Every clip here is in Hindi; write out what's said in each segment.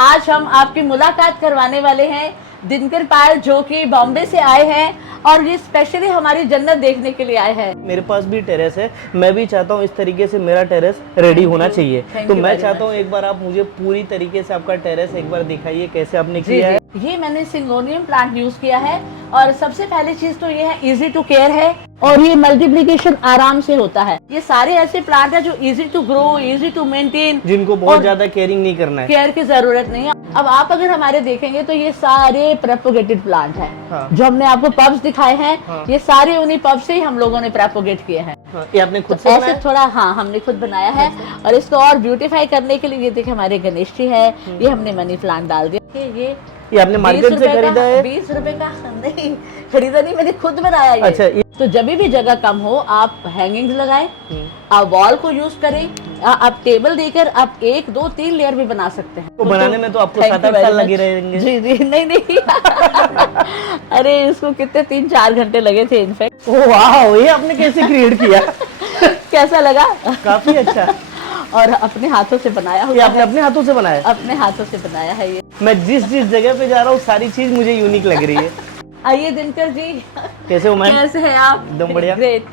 आज हम आपकी मुलाकात करवाने वाले हैं दिनकर पाल, जो कि बॉम्बे से आए हैं और ये स्पेशली हमारी जन्नत देखने के लिए आए हैं। मेरे पास भी टेरेस है, मैं भी चाहता हूँ इस तरीके से मेरा टेरेस रेडी होना चाहिए। तो मैं चाहता हूँ एक बार आप मुझे पूरी तरीके से आपका टेरेस एक बार दिखाइए कैसे आपने किया है। ये मैंने सिंगोनियम प्लांट यूज किया है और सबसे पहली चीज तो ये है इजी टू केयर है और ये मल्टीप्लिकेशन आराम से होता है। ये सारे ऐसे प्लांट है जो easy to grow, easy to maintain, जिनको बहुत ज्यादा केयरिंग नहीं करना है, केयर की जरूरत नहीं है। अब आप अगर हमारे देखेंगे तो ये सारे प्रोपोगेटेड प्लांट है। हाँ। जो हमने आपको पब्स दिखाए हैं, हाँ। ये सारे उन्हीं पब्स से ही हम लोगों ने प्रोपोगेट किए हैं। हाँ, ये आपने खुद तो से ऐसे बनाया? थोड़ा, हाँ, हमने खुद बनाया है। और इसको और ब्यूटीफाई करने के लिए ये देखिए हमारे गणेश जी है, ये हमने मनी प्लांट डाल दिया। ये आपने मार्केट से खरीदा है? 20 रुपए का नहीं खरीदा, नहीं, मैंने खुद बनाया ये। अच्छा, तो जब भी जगह कम हो आप हैंगिंग्स लगाएं, आप वॉल को यूज करें, आप टेबल देकर आप 1, 2, 3 लेयर भी बना सकते हैं। तो बनाने में तो आपको 7-8 साल लगे रहेंगे। जी जी, नहीं अरे इसको कितने 3-4 घंटे लगे थे इनफैक्ट। वाह, ये आपने कैसे क्रिएट किया? कैसा लगा? काफी अच्छा। और अपने हाथों से बनाया हुआ ये आपने अपने हाथों से बनाया? अपने हाथों से बनाया है ये। मैं जिस जगह पे जा रहा हूँ सारी चीज मुझे यूनिक लग रही है। आइए दिनकर जी, कैसे हो मैम? कैसे हैं आप? एकदम बढ़िया। ग्रेट।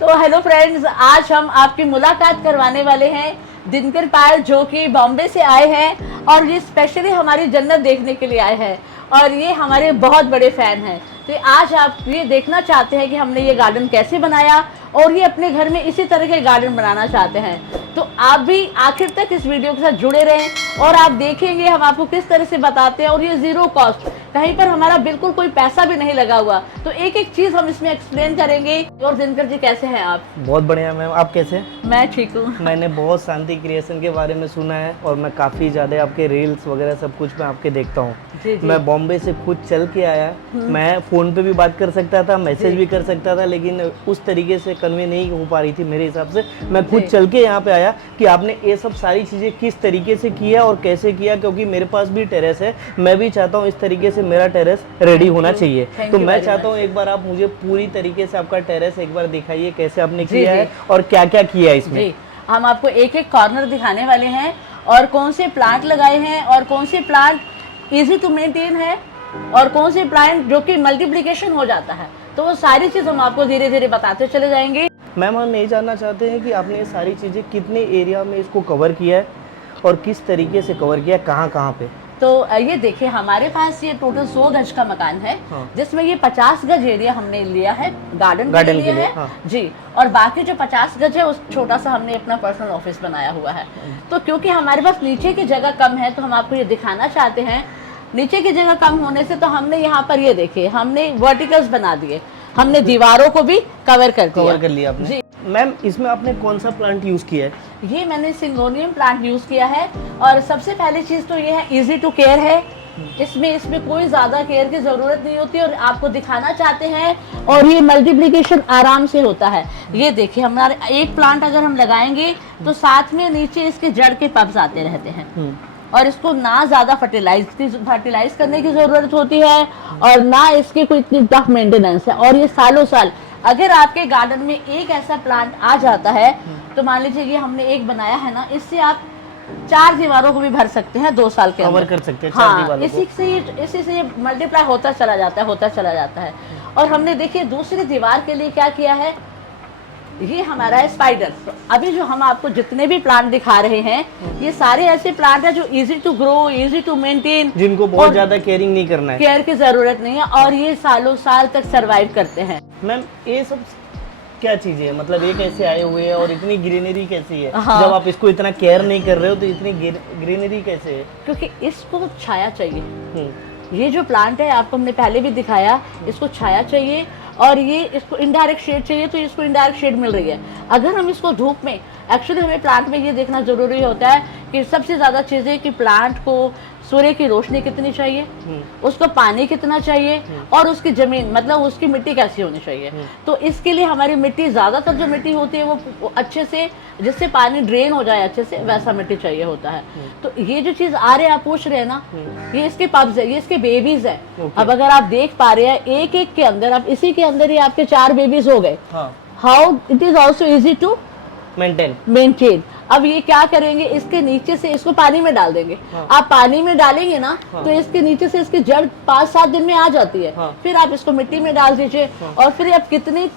तो हेलो फ्रेंड्स, आज हम आपकी मुलाकात करवाने वाले हैं दिनकर पाल, जो कि बॉम्बे से आए हैं और ये स्पेशली हमारी जन्नत देखने के लिए आए हैं और ये हमारे बहुत बड़े फैन हैं। तो आज आप ये देखना चाहते हैं कि हमने ये गार्डन कैसे बनाया और ये अपने घर में इसी तरह के गार्डन बनाना चाहते हैं। तो आप भी आखिर तक इस वीडियो के साथ जुड़े रहें और आप देखेंगे हम आपको किस तरह से बताते हैं। और ये जीरो कॉस्ट, कहीं पर हमारा बिल्कुल कोई पैसा भी नहीं लगा हुआ, तो एक एक चीज हम इसमें एक्सप्लेन करेंगे। और दिनकर जी कैसे हैं आप? बहुत बढ़िया मैम, आप कैसे हैं? मैं ठीक हूँ। मैंने बहुत शांति क्रिएशन के बारे में सुना है और मैं काफ़ी ज़्यादा आपके रील्स वगैरह सब कुछ मैं आपके देखता हूँ। मैं बॉम्बे से खुद चल के आया, मैं फ़ोन पे भी बात कर सकता था, मैसेज भी कर सकता था, लेकिन उस तरीके से कन्वे नहीं हो पा रही थी मेरे हिसाब से। मैं खुद चल के यहाँ पे आया कि आपने ये सब सारी चीज़ें किस तरीके से किया और कैसे किया, क्योंकि मेरे पास भी टेरेस है, मैं भी चाहता हूँ इस तरीके से मेरा टेरेस रेडी होना चाहिए। तो मैं चाहता हूँ एक बार आप मुझे पूरी तरीके से आपका टेरेस एक बार दिखाइए कैसे आपने किया है और क्या क्या किया है इसमें। हम आपको एक एक कॉर्नर दिखाने वाले हैं और कौन से प्लांट लगाए हैं और कौन से प्लांट इजी टू मेंटेन है और कौन से प्लांट जो कि मल्टीप्लिकेशन हो जाता है। तो वो सारी चीज हम आपको धीरे धीरे बताते चले जाएंगे। मैम, हम ये जानना चाहते हैं कि आपने ये सारी चीज़ें कितने एरिया में इसको कवर किया है और किस तरीके से कवर किया है, कहाँ कहाँ पे? तो ये देखिए हमारे पास ये टोटल 100 गज का मकान है। हाँ। जिसमें ये 50 गज एरिया हमने लिया है गार्डन के लिए है। हाँ। जी, और बाकी जो 50 गज है उस छोटा सा हमने अपना पर्सनल ऑफिस बनाया हुआ है। तो क्योंकि हमारे पास नीचे की जगह कम है तो हम आपको ये दिखाना चाहते हैं। नीचे की जगह कम होने से तो हमने यहाँ पर ये देखिए हमने वर्टिकल्स बना दिए, हमने दीवारों को भी कवर कर लिया आपने। जी मैम, इसमें आपने कौन सा प्लांट यूज किया है? ये मैंने सिंगोनियम प्लांट यूज किया है और सबसे पहली चीज तो ये है इजी टू केयर है। इसमें कोई ज्यादा केयर की जरूरत नहीं होती और आपको दिखाना चाहते हैं और ये मल्टीप्लिकेशन आराम से होता है। ये देखिए हमारे एक प्लांट अगर हम लगाएंगे तो साथ में नीचे इसके जड़ के पब्स आते रहते हैं और इसको ना ज्यादा फर्टिलाइज करने की जरूरत होती है और ना इसकी कोई इतनी टफ मेंटेनेंस है। और ये सालों साल, अगर आपके गार्डन में एक ऐसा प्लांट आ जाता है तो मान लीजिए ये हमने एक बनाया है ना, इससे आप 4 दीवारों को भी भर सकते हैं 2 साल के अंदर। कवर कर सकते हैं 4 हाँ, दीवारों को। इसी से ये मल्टीप्लाई होता चला जाता है। और हमने देखिए दूसरी दीवार के लिए क्या किया है, ये हमारा है स्पाइडर। अभी जो हम आपको जितने भी प्लांट दिखा रहे हैं ये सारे ऐसे प्लांट है जो easy to grow, easy to maintain, जिनको बहुत ज्यादा केयरिंग नहीं करना है, केयर की जरूरत नहीं है और ये सालों साल तक सरवाइव करते हैं। मैम, ये सब क्या चीजें है, मतलब ये कैसे आए हुए हैं और इतनी ग्रीनरी कैसी है? हाँ। जब आप इसको इतना केयर नहीं कर रहे हो तो इतनी ग्रीनरी कैसे है? क्योंकि इसको छाया चाहिए। ये जो प्लांट है आपको हमने पहले भी दिखाया, इसको छाया चाहिए और ये इसको इनडायरेक्ट शेड चाहिए, तो इसको इनडायरेक्ट शेड मिल रही है। अगर हम इसको धूप में, एक्चुअली हमें प्लांट में ये देखना जरूरी होता है कि सबसे ज्यादा चीजें कि प्लांट को सूर्य की रोशनी कितनी चाहिए, उसको पानी कितना चाहिए और उसकी जमीन मतलब उसकी मिट्टी कैसी होनी चाहिए। तो इसके लिए हमारी मिट्टी, ज्यादातर जो मिट्टी होती है वो अच्छे से, जिससे पानी ड्रेन हो जाए अच्छे से, वैसा मिट्टी चाहिए होता है। तो ये जो चीज आ रहे हैं आप पूछ रहे हैं ना, ये इसके पब्स है, ये इसके बेबीज है। अब अगर आप देख पा रहे हैं एक एक के अंदर, अब इसी के अंदर ही आपके 4 बेबीज हो गए। How it is also easy to maintain. अब ये क्या करेंगे, इसके नीचे से इसको पानी में डाल देंगे। हाँ। आप पानी में डालेंगे ना, तो इसके नीचे से इसकी जड़ 5-7 दिन में आ जाती है। फिर आप इसको मिट्टी में डाल दीजिए, और फिर आप कितनी,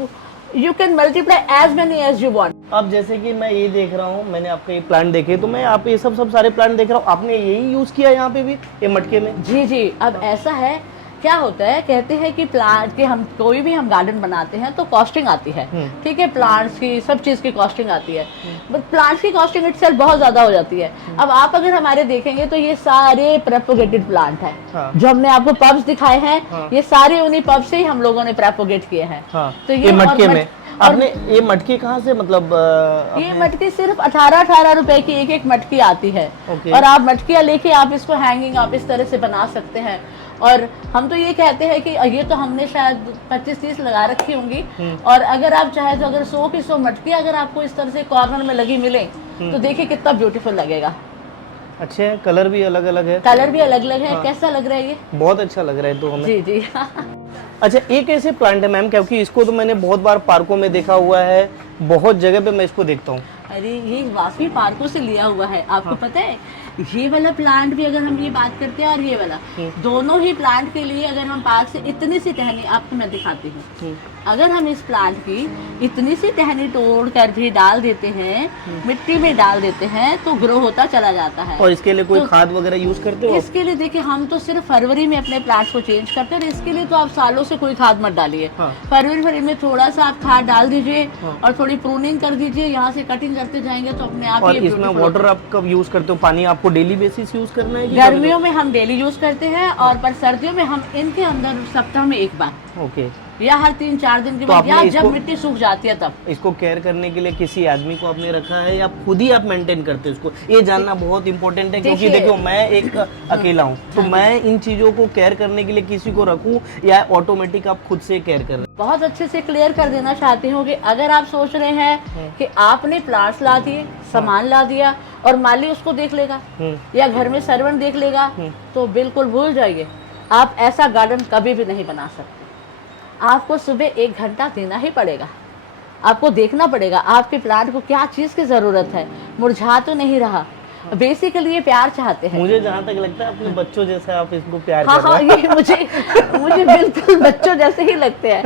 you can multiply as many as you want. अब जैसे कि मैं ये देख रहा हूँ, मैंने आपके ये प्लांट देखे, तो मैं आप ये सब सारे प्लांट देख रहा हूँ, आपने यही यूज किया यहाँ पे भी, ये मटके में? जी जी। अब ऐसा है, क्या होता है, कहते हैं कि प्लांट के, हम कोई भी हम गार्डन बनाते हैं तो कॉस्टिंग आती है, ठीक है, प्लांट्स की, सब चीज की कॉस्टिंग आती है, बट प्लांट्स की कॉस्टिंग इटसेल्फ बहुत ज्यादा हो जाती है। अब आप अगर हमारे देखेंगे तो ये सारे प्रोपोगेटेड प्लांट है। हाँ। जो हमने आपको पब्स दिखाए हैं, ये सारे उन्हीं पब से ही हम लोगों ने प्रोपोगेट किए हैं। तो ये मटके में आपने, ये मटकी कहाँ से, मतलब ये मटकी सिर्फ 18 रुपए की एक मटकी आती है। और आप मटकियाँ लेके आप इसको हैंगिंग आप इस तरह से बना सकते हैं। और हम तो ये कहते हैं कि ये तो हमने शायद 25-30 लगा रखी होंगी, और अगर आप चाहे तो अगर 100 की 100 मटकी अगर आपको इस तरह से कॉर्नर में लगी मिले, तो देखिए कितना ब्यूटीफुल लगेगा। अच्छे कलर भी अलग अलग है, कलर भी अलग अलग है। हाँ। कैसा लग रहा है ये? बहुत अच्छा लग रहा है तो हमें। जी जी। अच्छा, एक ऐसे प्लांट है मैम, क्योंकि इसको तो मैंने बहुत बार पार्कों में देखा हुआ है, बहुत जगह पे मैं इसको देखता हूँ। अरे ये वाकई पार्कों से लिया हुआ है, आपको पता है? ये वाला प्लांट भी अगर हम ये बात करते हैं, और ये वाला, दोनों ही प्लांट के लिए अगर हम पार्क से इतनी सी टहनी, आपको मैं दिखाती हूँ, अगर हम इस प्लांट की इतनी सी टहनी तोड़ कर भी डाल देते हैं, मिट्टी में डाल देते हैं, तो ग्रो होता चला जाता है। और इसके लिए कोई खाद वगैरह यूज करते हो? इसके लिए देखिए, हम तो सिर्फ फरवरी में अपने प्लांट्स को चेंज करते हैं, और इसके लिए तो आप सालों से कोई खाद मत डालिए। फरवरी में थोड़ा सा आप खाद डाल दीजिए, और थोड़ी प्रूनिंग कर दीजिए, यहाँ से कटिंग करते जाएंगे तो अपने आप। और इसमें वाटर आप कब यूज करते हो? पानी आपको डेली बेसिस यूज करना है? गर्मियों में हम डेली यूज करते हैं, और पर सर्दियों में हम इनके अंदर सप्ताह में एक बार, ओके, या हर 3-4 दिन के बाद, या जब मिट्टी सूख जाती है तब। इसको केयर करने के लिए किसी आदमी को आपने रखा है, या खुद ही आप मेंटेन करते हो इसको? ये जानना बहुत इंपॉर्टेंट है, क्योंकि देखो मैं एक अकेला हूँ, तो मैं इन चीजों को केयर करने के लिए किसी को रखूं, या ऑटोमेटिक आप खुद से केयर कर रहे हैं? बहुत अच्छे से क्लियर कर देना चाहती हूँ कि अगर आप सोच रहे हैं कि आपने प्लांट्स ला दिए, सामान ला दिया, और माली उसको देख लेगा, या घर में सर्वेंट देख लेगा, तो बिल्कुल भूल जाइए, आप ऐसा गार्डन कभी भी नहीं बना सकते। आपको सुबह 1 घंटा देना ही पड़ेगा, आपको देखना पड़ेगा आपके प्लांट को क्या चीज की जरूरत है, मुरझा तो नहीं रहा। बेसिकली ये प्यार चाहते हैं। मुझे जहाँ तक लगता है अपने बच्चों जैसा आप इसको प्यार हाँ, कर रहे हैं। ये मुझे बिल्कुल बच्चों जैसे ही लगते हैं।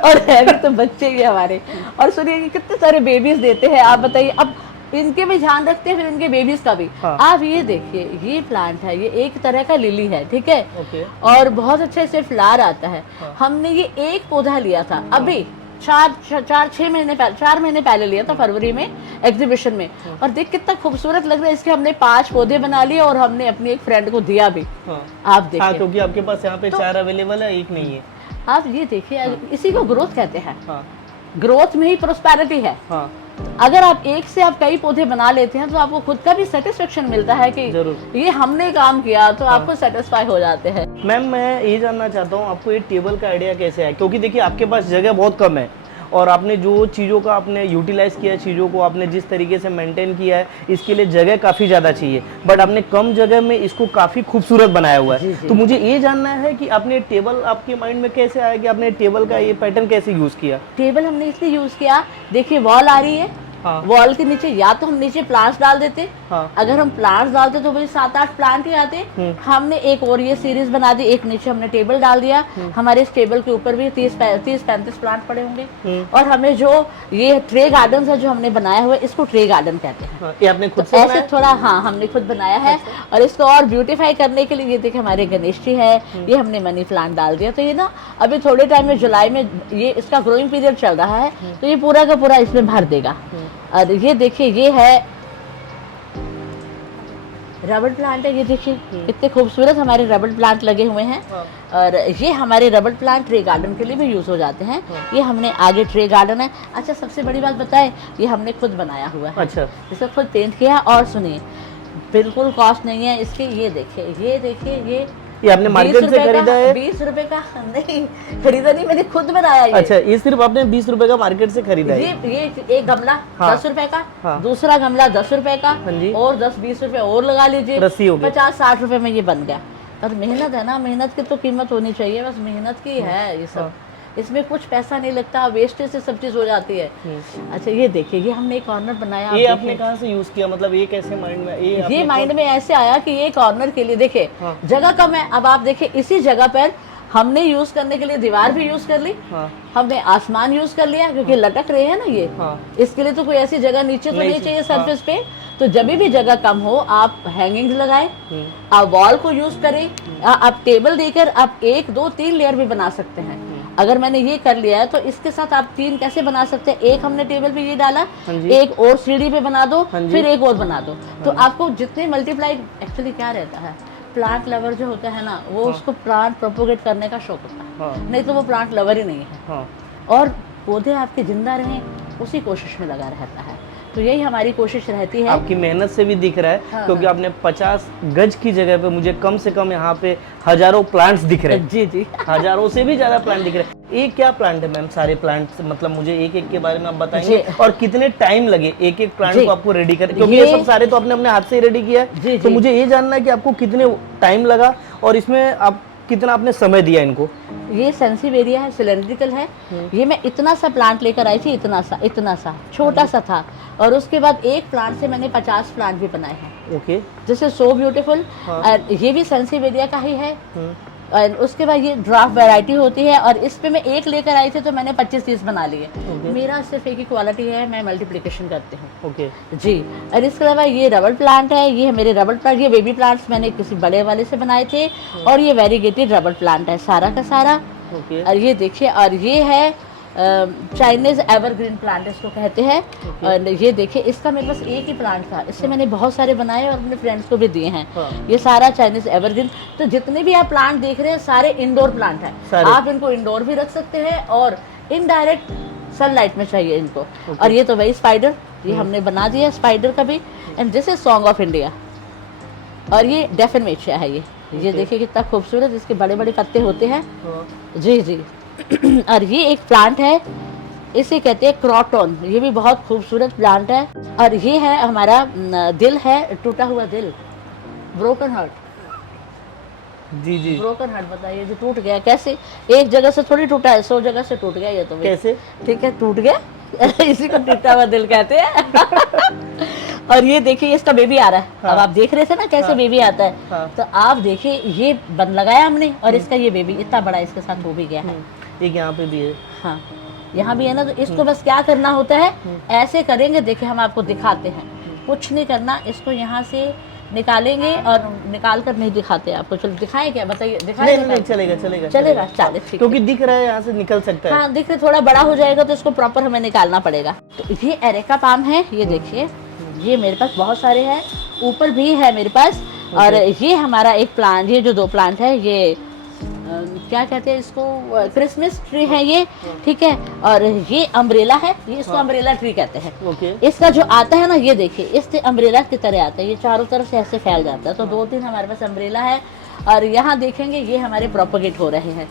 और है भी तो बच्चे ही हमारे। और सुनिए कितने सारे बेबीज देते हैं, आप बताइए। अब इनके भी ध्यान रखते हैं, फिर इनके बेबीज का भी। हाँ। आप ये देखिए, ये प्लांट है, ये एक तरह का लिली है, ठीक है। और बहुत अच्छे से फ्लावर आता है। हाँ। हमने ये एक पौधा लिया था अभी 4 महीने पहले लिया था, फरवरी में एग्जीबिशन में। और देख कितना खूबसूरत लग रहा है। इसके हमने 5 पौधे बना लिए, और हमने अपनी एक फ्रेंड को दिया भी। आप देखिए। हाँ, क्योंकि आपके पास यहाँ पे 4 अवेलेबल है, एक नहीं है। आप ये देखिए, इसी को ग्रोथ कहते हैं। ग्रोथ में ही प्रोस्पेरिटी है। अगर आप एक से आप कई पौधे बना लेते हैं, तो आपको खुद का भी सेटिस्फेक्शन मिलता है कि ये हमने काम किया, तो आपको सेटिस्फाई हो जाते हैं। मैम, मैं ये जानना चाहता हूँ, आपको ये टेबल का आइडिया कैसे है? क्योंकि देखिए आपके पास जगह बहुत कम है, और आपने जो चीज़ों का आपने यूटिलाइज किया है, चीज़ों को आपने जिस तरीके से मेंटेन किया है, इसके लिए जगह काफ़ी ज़्यादा चाहिए, बट आपने कम जगह में इसको काफ़ी खूबसूरत बनाया हुआ है। तो मुझे ये जानना है कि आपने टेबल, आपके माइंड में कैसे आया कि आपने टेबल का ये पैटर्न कैसे यूज़ किया? टेबल हमने इसलिए यूज़ किया, देखिए वॉल आ रही है। हाँ। वॉल के नीचे या तो हम नीचे प्लांट्स डाल देते। हाँ। अगर हम प्लांट्स डालते तो वही 7-8 प्लांट ही आते। हमने एक और ये सीरीज बना दी, एक नीचे हमने टेबल डाल दिया। हमारे इस टेबल के ऊपर भी 30-35 प्लांट पड़े होंगे। और हमें जो ये ट्रे गार्डन है जो हमने बनाया हुआ है, इसको ट्रे गार्डन कहते हैं। हाँ, ये आपने खुद से ऐसे थोड़ा, हाँ, हमने खुद बनाया है। और इसको और ब्यूटीफाई करने के लिए ये देखिए हमारे गणेश जी है, ये हमने मनी प्लांट डाल दिया। तो ये ना अभी थोड़े टाइम में, जुलाई में ये इसका ग्रोइंग पीरियड चल रहा है, तो ये पूरा का पूरा इसमें भर देगा। और ये देखिए, ये है रबड़ प्लांट है। ये देखिए कितने खूबसूरत हमारे रबड़ प्लांट लगे हुए हैं। और ये हमारे रबड़ प्लांट ट्रे गार्डन के लिए भी यूज हो जाते हैं। ये हमने आगे ट्रे गार्डन है। अच्छा, सबसे बड़ी बात बताए, ये हमने खुद बनाया हुआ है। अच्छा, इसे खुद पेंट किया। और सुनिए, बिल्कुल कॉस्ट नहीं है इसकी। ये देखिए, ये आपने मार्केट से खरीदा है? 20 रुपए का नहीं खरीदा, नहीं, मैंने खुद बनाया ये। अच्छा, ये सिर्फ आपने 20 रुपए का मार्केट से खरीदा है? ये एक गमला 10 रुपए का। हाँ। दूसरा गमला 10 रुपए का। और 10-20 रुपए और लगा लीजिए, 50-60 रुपए में ये बन गया। और मेहनत है ना, मेहनत की तो कीमत होनी चाहिए, बस मेहनत की है ये सब। इसमें कुछ पैसा नहीं लगता, वेस्टेज से सब चीज हो जाती है। अच्छा ये देखिए, ये हमने एक कॉर्नर बनाया। ये आप आपने कहाँ से यूज किया, मतलब ये कैसे माइंड में ये माइंड में ऐसे आया कि ये कॉर्नर के लिए देखिए जगह कम है। अब आप देखिए इसी जगह पर हमने यूज करने के लिए दीवार भी यूज कर ली, हमने आसमान यूज कर लिया क्योंकि लटक रहे हैं ना ये, इसके लिए तो कोई ऐसी जगह नीचे तो नहीं चाहिए सरफेस पे। तो जब भी जगह कम हो आप हैंगिंग्स लगाएं, आप वॉल को यूज करें, आप टेबल देकर आप 1 2 3 लेयर भी बना सकते हैं। अगर मैंने ये कर लिया है तो इसके साथ आप 3 कैसे बना सकते हैं। एक हमने टेबल पे ये डाला, एक और सीढ़ी पे बना दो, फिर एक और बना दो। तो आपको जितने मल्टीप्लाई, एक्चुअली क्या रहता है, प्लांट लवर जो होता है ना वो उसको प्लांट प्रोपोगेट करने का शौक होता है, नहीं तो वो प्लांट लवर ही नहीं है। और पौधे आपके जिंदा रहें उसी कोशिश में लगा रहता है। तो यही हमारी कोशिश रहती है। आपकी मेहनत से भी दिख रहा है क्योंकि आपने 50 गज की जगह पे मुझे कम से कम यहाँ पे हजारों प्लांट्स दिख रहे हैं। जी जी हजारों से भी ज्यादा प्लांट दिख रहे हैं। ये क्या प्लांट है मैम, सारे प्लांट्स, मतलब मुझे एक एक के बारे में आप बताएंगे और कितने टाइम लगे एक एक प्लांट को आपको रेडी करने, क्योंकि ये सब सारे तो आपने अपने हाथ से ही रेडी किया है। तो मुझे ये जानना है कि आपको कितने टाइम लगा और इसमें आप कितना आपने समय दिया इनको। ये सेंसिवेरिया है, सिलेंड्रिकल है। ये मैं इतना सा प्लांट लेकर आई थी, इतना सा छोटा सा था, और उसके बाद एक प्लांट से मैंने 50 प्लांट भी बनाए हैं। Okay, this is so beautiful. ये भी सेंसिवेरिया का ही है। और उसके बाद ये ड्राफ्ट वैरायटी होती है, और इस पे मैं एक लेकर आई थी तो मैंने 25-30 बना लिए। मेरा सिर्फ एक ही क्वालिटी है, मैं मल्टीप्लिकेशन करती हूँ। ओके जी। और इसके अलावा ये रबड़ प्लांट है, ये मेरे रबड़ प्लांट, ये बेबी प्लांट्स मैंने किसी बड़े वाले से बनाए थे, और ये वेरीगेटेड रबड़ प्लांट है सारा का सारा। और ये देखिए, और ये है चाइनीज एवरग्रीन प्लांट इसको कहते हैं। और ये देखिए, इसका मेरे पास एक ही प्लांट था, इससे मैंने बहुत सारे बनाए और अपने फ्रेंड्स को भी दिए हैं। ये सारा चाइनीज एवरग्रीन। तो जितने भी आप प्लांट देख रहे हैं सारे इंडोर प्लांट हैं। आप इनको इंडोर भी रख सकते हैं और इनडायरेक्ट सनलाइट में चाहिए इनको। और ये तो वही स्पाइडर, ये हमने बना दिया स्पाइडर का भी। And this is song of India. और ये डेफिनेशिया है। ये देखिए कितना खूबसूरत, इसके बड़े बड़े पत्ते होते हैं। जी जी। और ये एक प्लांट है, इसे कहते हैं क्रॉटन। ये भी बहुत खूबसूरत प्लांट है। और ये है हमारा दिल है, टूटा हुआ दिल, ब्रोकन हार्ट। जी जी। ब्रोकन हार्ट बताइए, जो टूट गया कैसे, एक जगह से थोड़ी टूटा है, 100 जगह से टूट गया। ये तो कैसे, ठीक है, टूट गया इसी को टूटा हुआ दिल कहते हैं। और ये देखिए, इसका बेबी आ रहा है। अब आप देख रहे थे ना कैसे बेबी आता है। तो आप देखिए, ये बन लगाया हमने, और इसका ये बेबी इतना बड़ा इसके साथ हो भी गया है। एक यहाँ पे भी है। हाँ, यहाँ भी है ना। तो इसको बस क्या करना होता है, ऐसे करेंगे, देखिए हम आपको दिखाते हैं। कुछ नहीं करना, इसको यहाँ से निकालेंगे, और निकाल कर नहीं दिखाते आपको। चलो दिखाएं क्या, बताइए। दिखाएं? नहीं, चलेगा चलेगा चलेगा, चले ठीक, क्योंकि दिख रहा है यहाँ से निकल सकता है। हाँ दिख रहे, थोड़ा बड़ा हो जाएगा तो इसको प्रॉपर हमें निकालना पड़ेगा। तो ये एरेका पाम है, ये देखिए, ये मेरे पास बहुत सारे हैं, ऊपर भी है मेरे पास। और ये हमारा एक प्लांट, ये जो 2 प्लांट है, ये क्या कहते हैं इसको, क्रिसमस ट्री है ये, ठीक है। और ये अम्ब्रेला है, ये इसको अम्ब्रेला ट्री कहते हैं। इसका जो आता है ना, ये देखिए, इससे अम्ब्रेला की तरह आता है, ये चारों तरफ से ऐसे फैल जाता है। तो 2-3 हमारे पास अम्ब्रेला है। और यहाँ देखेंगे, ये हमारे प्रोपोगेट हो रहे हैं।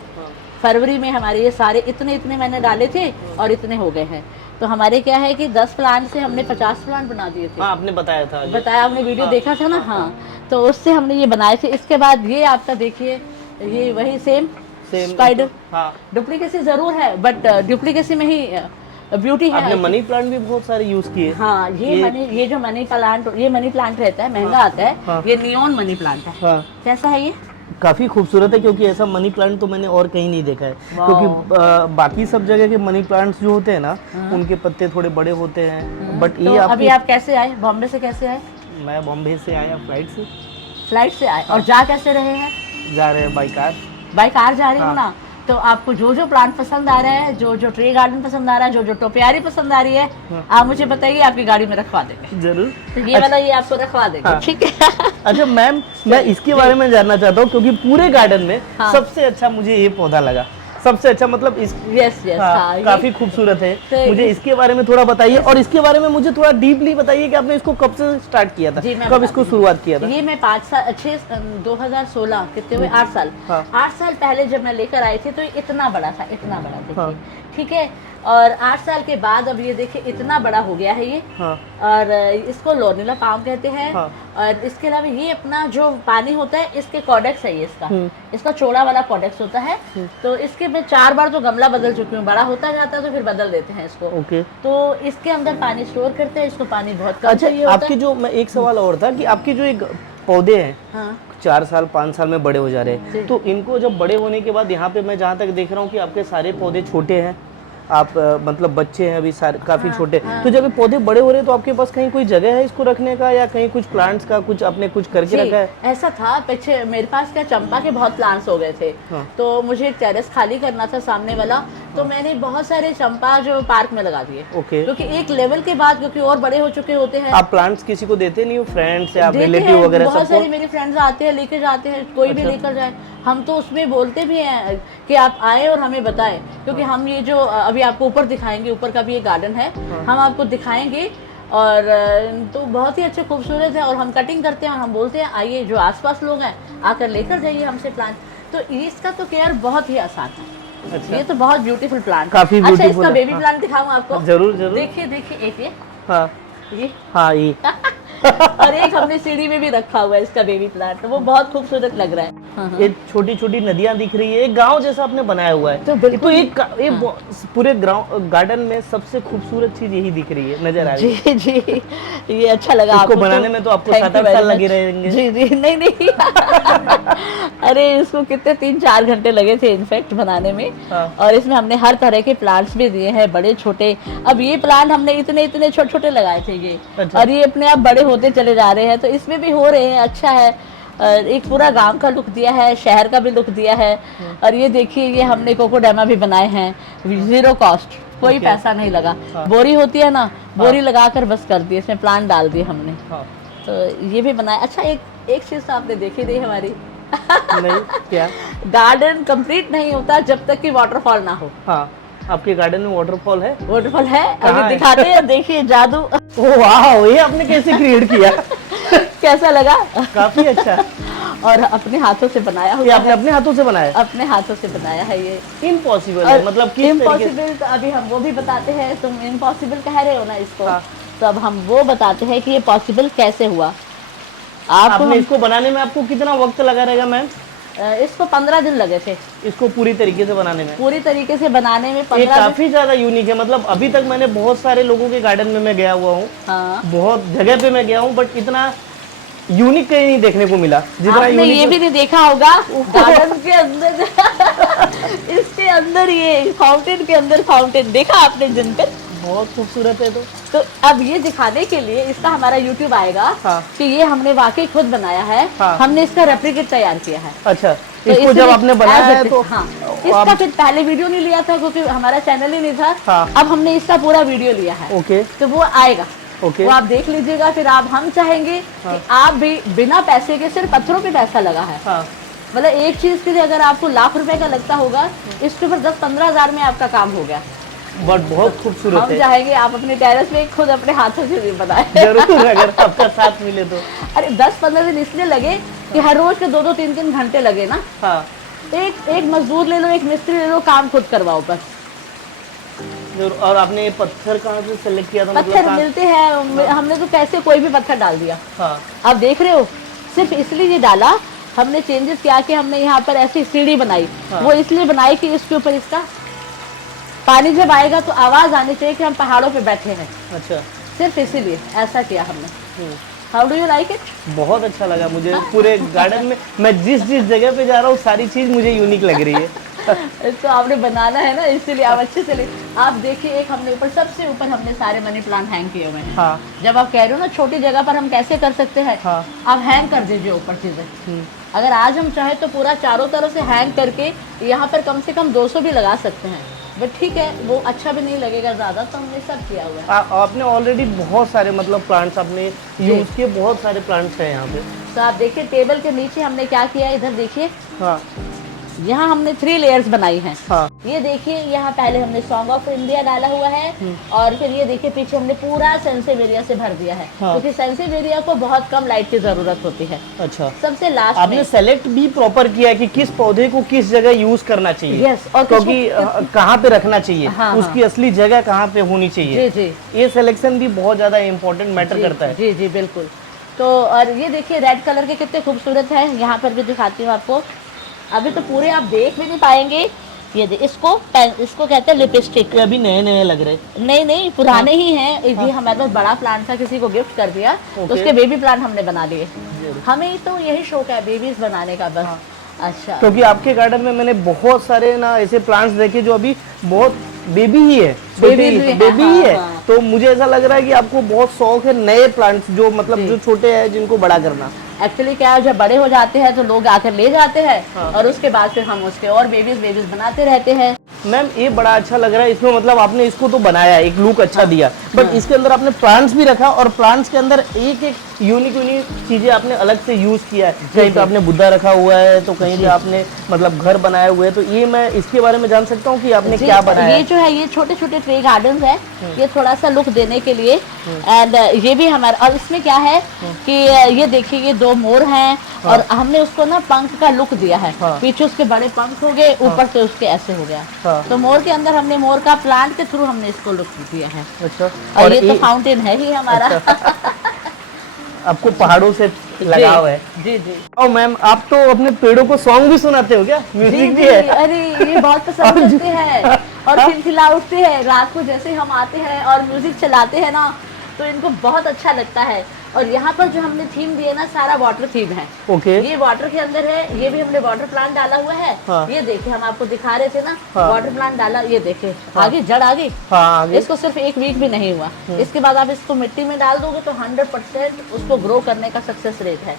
फरवरी में हमारे ये सारे इतने मैंने डाले थे और इतने हो गए हैं। तो हमारे क्या है कि 10 प्लांट से हमने 50 प्लांट बना दिए थे। आपने बताया था, आपने वीडियो देखा था ना। हाँ, तो उससे हमने ये बनाए थे। इसके बाद ये आपका देखिए, ये वही सेम स्पाइडर। डुप्लीकेसी जरूर है, बट डुप्लीकेसी में ही ब्यूटी है। आपने मनी प्लांट भी बहुत सारे यूज किए। हाँ, ये जो मनी प्लांट, ये मनी प्लांट रहता है, महंगा आता है। ये नियॉन मनी प्लांट है। कैसा है ये? काफी खूबसूरत है, क्योंकि ऐसा मनी प्लांट तो मैंने और कहीं नहीं देखा है। क्योंकि बाकी सब जगह के मनी प्लांट्स जो होते हैं ना, उनके पत्ते थोड़े बड़े होते हैं, बट तो ये अभी आप कैसे आए, बॉम्बे से कैसे आए? मैं बॉम्बे से आया फ्लाइट से आए। और जा कैसे रहे हैं? जा रहे हैं बाई कार जा रही हूँ ना। तो आपको जो प्लांट पसंद आ रहा है, जो ट्री गार्डन पसंद आ रहा है, जो टोपियारी पसंद आ रही है, आप मुझे बताइए, आपकी गाड़ी में रखवा देंगे। जरूर। तो ये वाला ये आपको रखवा देंगे, ठीक है। अच्छा मैम, मैं इसके बारे में जानना चाहता हूँ, क्योंकि पूरे गार्डन में सबसे अच्छा मुझे ये पौधा लगा, सबसे अच्छा, मतलब इस काफी खूबसूरत है। तो मुझे इसके बारे में थोड़ा बताइए, और इसके बारे में मुझे थोड़ा डीपली बताइए कि आपने इसको कब से स्टार्ट किया था, कब इसको शुरुआत किया था? ये मैं 2016 कितने हुए, 8 साल 8 साल पहले जब मैं लेकर आई थी, तो इतना बड़ा था, इतना बड़ा, ठीक है। और 8 साल के बाद अब ये देखिए इतना बड़ा हो गया है ये। हाँ। और इसको लोनिला पाम कहते हैं। हाँ। और इसके अलावा ये अपना जो पानी होता है इसके कॉडेक्स है ये इसका चौड़ा वाला कॉडेक्स होता है। तो इसके मैं 4 बार तो गमला बदल चुकी हूँ, बड़ा होता जाता है तो फिर बदल देते हैं इसको। ओके। तो इसके अंदर पानी स्टोर करते हैं, इसको पानी बहुत कम अच्छा, चाहिए होता आपकी जो मैं एक सवाल और था कि आपके जो एक पौधे हैं हाँ 4 साल 5 साल में बड़े हो जा रहे हैं, तो इनको जब बड़े होने के बाद यहाँ पे मैं जहाँ तक देख रहा हूँ कि आपके सारे पौधे छोटे हैं, आप मतलब बच्चे हैं अभी सारे काफी छोटे। तो जब ये पौधे बड़े हो रहे हैं तो आपके पास कहीं कोई जगह है इसको रखने का, या कहीं कुछ प्लांट्स का कुछ आपने कुछ करके रखा है? ऐसा था पीछे मेरे पास क्या चंपा के बहुत प्लांट्स हो गए थे। हाँ। तो मुझे एक टेरेस खाली करना था सामने वाला, तो मैंने बहुत सारे चंपा जो पार्क में लगा दिए। ओके। क्योंकि एक लेवल के बाद क्योंकि और बड़े हो चुके होते हैं। आप प्लांट्स किसी को देते नहीं हो, फ्रेंड्स या देते रिलेटिव हैं, वगैरह बहुत सबको? सारे मेरे फ्रेंड्स आते हैं लेके जाते हैं, कोई भी लेकर जाए। हम तो उसमें बोलते भी हैं कि आप आए और हमें बताएं, क्योंकि हम ये जो अभी आपको ऊपर दिखाएंगे, ऊपर का भी एक गार्डन है, हम आपको दिखाएंगे। और तो बहुत ही अच्छे खूबसूरत है, और हम कटिंग करते हैं और हम बोलते हैं आइए जो आसपास लोग हैं आकर लेकर जाइए हमसे प्लांट। तो इसका तो केयर बहुत ही आसान है। अच्छा। ये तो बहुत ब्यूटीफुल प्लांट, काफी अच्छा ब्यूटीफुल इसका है। बेबी हाँ। प्लांट दिखाऊं आपको? जरूर जरूर। देखिए देखिए, एक ये हाँ ये हाँ ये और एक हमने सीढ़ी में भी रखा हुआ है इसका बेबी प्लांट, वो बहुत खूबसूरत लग रहा है। हाँ। ये छोटी छोटी नदियां दिख रही है, एक गांव जैसा आपने बनाया हुआ है। तो बिल्कुल एक पूरे गार्डन में सबसे खूबसूरत चीज यही दिख रही है, नजर आ रही है। जी जी, ये अच्छा लगा इसको आपको बनाने में तो आपको Thank you 7-8 very साल much। लगे रहेंगे। जी जी, नहीं नहीं अरे इसको कितने 3-4 घंटे लगे थे इनफैक्ट बनाने में। हाँ। और इसमें हमने हर तरह के प्लांट्स भी दिए हैं, बड़े छोटे। अब ये प्लांट हमने इतने इतने छोटे छोटे लगाए थे ये। अच्छा। और ये अपने आप बड़े होते चले जा रहे हैं, तो इसमें भी हो रहे हैं, अच्छा है। एक पूरा गांव का लुक दिया है, शहर का भी लुक दिया है। और ये देखिए, ये हमने कोकोडामा भी बनाए हैं, 0 कॉस्ट, कोई पैसा नहीं लगा। बोरी होती है ना, बोरी लगाकर बस कर दी, इसमें प्लांट डाल दिए हमने। हाँ। तो ये भी बनाया। अच्छा, एक चीज तो आपने देखी नहीं हमारी नहीं, क्या? गार्डन कंप्लीट नहीं होता जब तक कि वाटरफॉल ना हो। हाँ, आपके गार्डन में वाटरफॉल है? वाटरफॉल है, कहाँ अभी है? दिखाते हैं, देखिए जादू। ओह वाह, ये आपने कैसे क्रिएट किया? कैसा लगा? काफी अच्छा। और अपने हाथों से बनाया ये हुआ आपने है, अपने हाथों से बनाया? अपने हाथों से बनाया है ये। इम्पॉसिबल है, मतलब किस तरीके से? इम्पॉसिबल तो अभी हम वो भी बताते हैं, तुम इम्पॉसिबल कह रहे हो ना इसको। हाँ। तो अब हम वो बताते हैं कि ये पॉसिबल कैसे हुआ। आपने इसको बनाने में आपको कितना वक्त लगा रहेगा मैम? इसको 15 दिन लगे थे इसको पूरी तरीके से बनाने में? पूरी तरीके से बनाने में ये 15 दिन। काफी ज्यादा यूनिक है, मतलब अभी तक मैंने बहुत सारे लोगों के गार्डन में मैं गया हुआ हूँ, हाँ। बहुत जगह पे मैं गया हूँ, बट इतना यूनिक कहीं नहीं देखने को मिला जितना आपने यूनिक ये भी नहीं देखा होगा गार्डन के अंदर इसके अंदर ये फाउंटेन के अंदर फाउंटेन देखा आपने जिन पे? बहुत खूबसूरत है। तो अब ये दिखाने के लिए इसका हमारा YouTube आएगा। हाँ। कि ये हमने वाकई खुद बनाया है। हाँ। हमने इसका रेप्लिकेट तैयार किया है। अच्छा, तो इसको जब इसलिए आपने बनाया है तो हाँ, इसका फिर पहले वीडियो नहीं लिया था क्योंकि हमारा चैनल ही नहीं था। हाँ। अब हमने इसका पूरा वीडियो लिया है। ओके। तो वो आएगा, ओके। वो आप देख लीजिएगा। फिर आप, हम चाहेंगे कि आप भी बिना पैसे के, सिर्फ पत्थरों पे पैसा लगा है। हाँ। मतलब एक चीज के लिए अगर आपको लाख रुपए का लगता होगा, इसके ऊपर 10-15 हजार में आपका काम हो गया। बट बहुत खूबसूरत हम है। चाहेंगे आप अपने टेरेस में खुद अपने हाथों से भी बनाएं। जरूर, अगर आपका साथ मिले तो। अरे 10-15 दिन इसलिए लगे कि हर रोज के 2-2, 3-3 घंटे लगे ना। हाँ। एक मजदूर ले लो, एक मिस्त्री ले लो, काम खुद करवाओ बस। जरूर। और आपने ये पत्थर कहाँ से सेलेक्ट किया था? मतलब पत्थर मिलते हैं, हमने तो कैसे कोई भी पत्थर डाल दिया। हाँ। आप देख रहे हो, सिर्फ इसलिए ये डाला, हमने चेंजेस किया कि हमने यहाँ पर ऐसी सीढ़ी बनाई। हाँ। वो इसलिए बनाई कि इसके ऊपर इसका पानी जब आएगा तो आवाज आनी चाहिए कि हम पहाड़ों पे बैठे हैं। अच्छा। सिर्फ इसीलिए ऐसा किया हमने। How do you like it? बहुत अच्छा लगा मुझे। पूरे गार्डन में मैं जिस जगह पे जा रहा हूँ सारी चीज मुझे यूनिक लग रही है। इसको आपने बनाना है ना, इसीलिए आप अच्छे से ले। आप देखिए, एक हमने ऊपर, सबसे ऊपर हमने सारे मनी प्लांट हैंग किए हुए हैं। हाँ। जब आप कह रहे हो ना छोटी जगह पर हम कैसे कर सकते हैं, हाँ। आप हैंग कर दीजिए ऊपर चीजें। अगर आज हम चाहे तो पूरा चारों तरफ से हैंग करके यहाँ पर कम से कम 200 भी लगा सकते हैं, बट ठीक है, वो अच्छा भी नहीं लगेगा ज्यादा, तो हमने सब किया हुआ है। आपने ऑलरेडी बहुत सारे मतलब प्लांट्स आपने यूज किए, बहुत सारे प्लांट्स हैं यहाँ पे। तो आप देखिए टेबल के नीचे हमने क्या किया है, इधर देखिए। हाँ। यहाँ हमने 3 लेयर्स बनाई हैं। हाँ। ये देखिए, यहाँ पहले हमने सॉन्ग ऑफ इंडिया डाला हुआ है और फिर ये देखिए पीछे हमने पूरा सेंसिवेरिया से भर दिया है, हाँ। क्योंकि सेंसिवेरिया को बहुत कम लाइट की जरूरत होती है। अच्छा, सबसे लास्ट आपने सेलेक्ट भी प्रॉपर किया कि किस पौधे को किस जगह यूज करना चाहिए। यस, और क्योंकि कहाँ पे रखना चाहिए, हाँ, उसकी असली जगह कहाँ पे होनी चाहिए। जी जी, ये सिलेक्शन भी बहुत ज्यादा इम्पोर्टेंट मैटर करता है। जी जी बिल्कुल। तो और ये देखिए रेड कलर के कितने खूबसूरत हैं, यहाँ पर भी दिखाती हूँ आपको। अभी तो पूरे आप देख भी नहीं पाएंगे। ये इसको कहते हैं लिपस्टिक। ये अभी नए नए लग रहे। नहीं पुराने ही हैं। ये हमारे पास बड़ा प्लांट था, किसी को गिफ्ट कर दिया, तो उसके बेबी प्लांट हमने बना लिए। हमें तो यही शौक है बेबीज बनाने का बस। अच्छा, क्योंकि आपके गार्डन में मैंने बहुत सारे ना ऐसे प्लांट्स देखे जो अभी बहुत बेबी ही है, बेबी ही है। हाँ। तो मुझे ऐसा लग रहा है कि आपको बहुत शौक है नए प्लांट्स जो मतलब जो छोटे हैं जिनको बड़ा करना। एक्चुअली क्या है, जब बड़े हो जाते हैं तो लोग आकर ले जाते हैं, और उसके बाद फिर हम उसके और बेबीज बनाते रहते हैं। मैम ये बड़ा अच्छा लग रहा है, इसमें मतलब आपने इसको तो बनाया, एक लुक अच्छा दिया, बट इसके अंदर आपने प्लांट्स भी रखा और प्लांट्स के अंदर एक एक यूनिक चीजें आपने अलग से यूज किया है। कहीं पे आपने बुद्धा रखा हुआ है, तो कहीं पे आपने मतलब घर बनाए हुए हैं। तो ये मैं इसके बारे में जान सकता हूँ कि आपने क्या बनाया? ये जो है ये छोटे छोटे ट्री गार्डन है, ये थोड़ा सा लुक देने के लिए। एंड ये भी हमारा, और इसमें क्या है कि ये देखिए ये 2 मोर हैं, और हमने उसको ना पंख का लुक दिया है। पीछे उसके बड़े पंख हो गए, ऊपर से उसके ऐसे हो गया। तो मोर के अंदर हमने मोर का प्लांट के थ्रू हमने इसको लुक दिया है। अच्छा, और ये तो फाउंटेन है ही हमारा। आपको पहाड़ों से लगाव है। जी जी। और मैम आप तो अपने पेड़ों को सॉन्ग भी सुनाते हो क्या? म्यूजिक भी है? अरे ये बहुत पसंद करते हैं और खिलखिला उठते हैं रात को, जैसे हम आते हैं और म्यूजिक चलाते हैं ना, तो इनको बहुत अच्छा लगता है। और यहाँ पर जो हमने थीम दी है ना, सारा वाटर थीम है। ओके। ये वाटर के अंदर है, ये भी हमने वाटर प्लांट डाला हुआ है। हाँ। ये देखिए हम आपको दिखा रहे थे ना, वाटर प्लांट डाला, ये देखिए आगे जड़ आ गई। हाँ, आगे। इसको सिर्फ 1 वीक भी नहीं हुआ, इसके बाद आप इसको मिट्टी में डाल दोगे तो 100% उसको ग्रो करने का सक्सेस रेट है।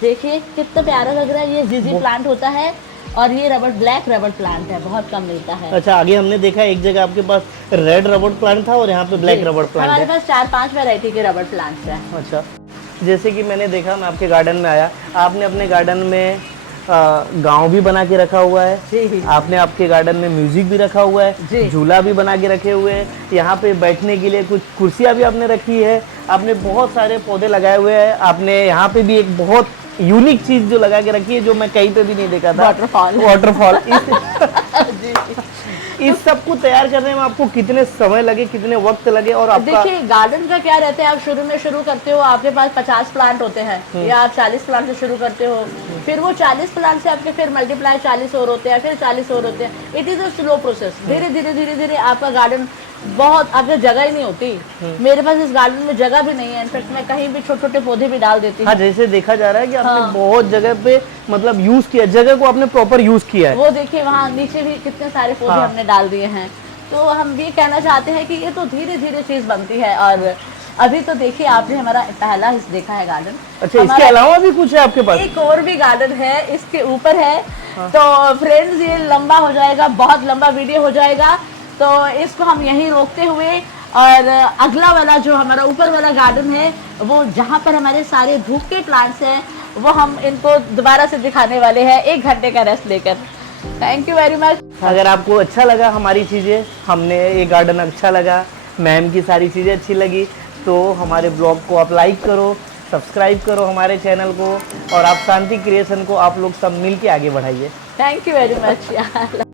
देखिए कितना प्यारा लग रहा है। ये जीजी प्लांट होता है, और ये ब्लैक रबर प्लांट है, बहुत कम मिलता है। अच्छा, आगे हमने देखा एक जगह आपके पास रेड रबर प्लांट था और यहाँ पे ब्लैक रबर प्लांट है। हमारे पास 4-5 वैरायटी के रबर प्लांट्स हैं। अच्छा, जैसे कि मैंने देखा, मैं आपके गार्डन में आया, आपने अपने गार्डन में गांव भी बना के रखा हुआ है जी। आपने आपके गार्डन में म्यूजिक भी रखा हुआ है, झूला भी बना के रखे हुए हैं, यहाँ पे बैठने के लिए कुछ कुर्सियाँ भी आपने रखी है, आपने बहुत सारे पौधे लगाए हुए हैं, आपने यहाँ पे भी एक बहुत यूनिक चीज जो लगा के रखी है जो मैं कहीं पे भी नहीं देखा था, वाटरफॉल। इस सब को तैयार करने में आपको कितने समय लगे, कितने वक्त लगे? और आपका देखिए गार्डन का क्या रहता है, आप शुरू करते हो, आपके पास 50 प्लांट होते हैं या आप 40 प्लांट से शुरू करते हो, फिर वो 40 प्लांट से आपके फिर मल्टीप्लाई 40 और होते हैं, फिर 40 और होते हैं। It is a slow process. धीरे धीरे आपका गार्डन बहुत, आपने जगह ही नहीं होती। मेरे पास इस गार्डन में जगह भी नहीं है, इनफैक्ट मैं कहीं भी छोटे छोटे पौधे भी डाल देती हूँ। हाँ, जैसे देखा जा रहा है कि आपने बहुत जगह पे मतलब यूज किया, जगह को आपने प्रॉपर यूज किया है। वो देखिए वहाँ नीचे भी कितने सारे पौधे हमने डाल दिए हैं। तो हम भी कहना चाहते हैं कि ये तो धीरे धीरे चीज बनती है। और अभी तो देखिए आपने हमारा पहला देखा है गार्डन। अच्छा, इसके अलावा भी कुछ है आपके पास? एक और भी गार्डन है, इसके ऊपर है। तो फ्रेंड्स ये लंबा हो जाएगा, बहुत लंबा वीडियो हो जाएगा, तो इसको हम यहीं रोकते हुए, और अगला वाला जो हमारा ऊपर वाला गार्डन है, वो जहाँ पर हमारे सारे धूप के प्लांट्स हैं, वो हम इनको दोबारा से दिखाने वाले हैं 1 घंटे का रेस्ट लेकर। Thank you very much. अगर आपको अच्छा लगा हमारी चीज़ें, हमने ये गार्डन अच्छा लगा, मैम की सारी चीज़ें अच्छी लगी, तो हमारे ब्लॉग को आप लाइक करो, सब्सक्राइब करो हमारे चैनल को, और आप शांति क्रिएशन को आप लोग सब मिल के आगे बढ़ाइए। Thank you very much.